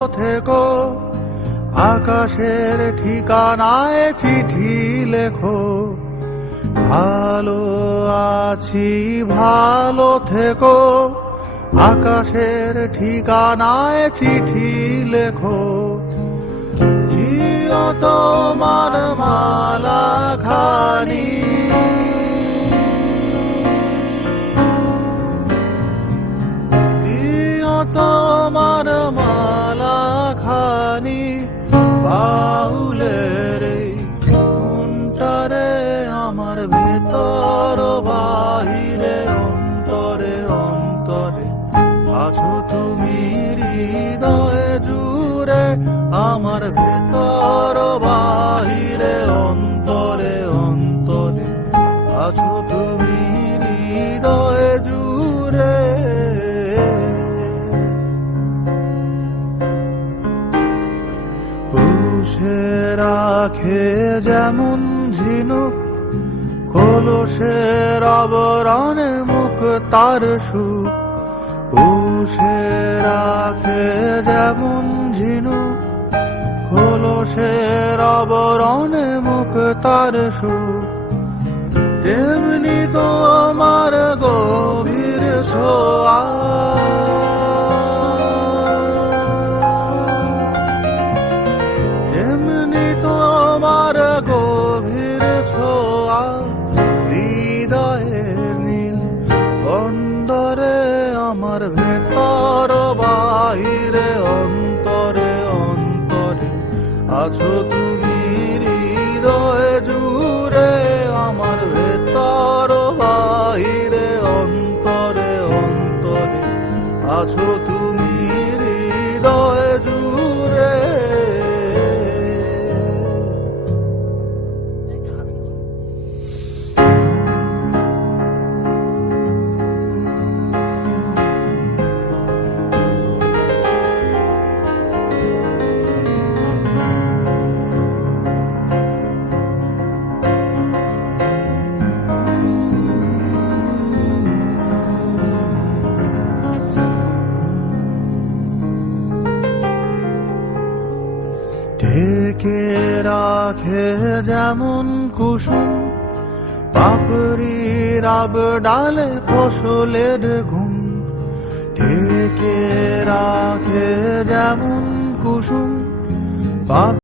থেকো আকাশের ঠিকানায় চিঠি লেখো। ভালো আছি ভালো থেকো আকাশের ঠিকানায় চিঠি লেখো। দিও তোমার মালা খানি, দিও তোমার মালা খানি বাউলের মনটারে আমার ভেতর বাহিরে অন্তরে অন্তরে আছো তুমি হৃদয়ে জুড়ে। আমার ভেতর বাহিরে অন্তরে অন্তরে আছো তুমি হৃদয়ে জুড়ে। পুষে রাখে যেমন ঝিনুক কলসের আবরণে মুখ তার সুখ। পুষে রাখে যেমন ঝিনুক কলসের আবরণে মুখ তার সুখ। তেমনি তোমার গভীর ছোঁয়া, তেমনি তোমার গভীর ছোঁয়া হৃদয়ের নীল অন্তরে আমার ভেতর বাহিরে অন্তরে অন্তরে আছো তুমি হৃদয়ে জুড়ে। আমার ভেতর বাহিরে অন্তরে অন্তরে আছো তুমি হৃদয়ে জুড়ে। ঢেকে রাখে যেমন কুসুম পাপড়ির আবডালে ফসলের ঘুম। ঢেকে রাখে যেমন কুসুম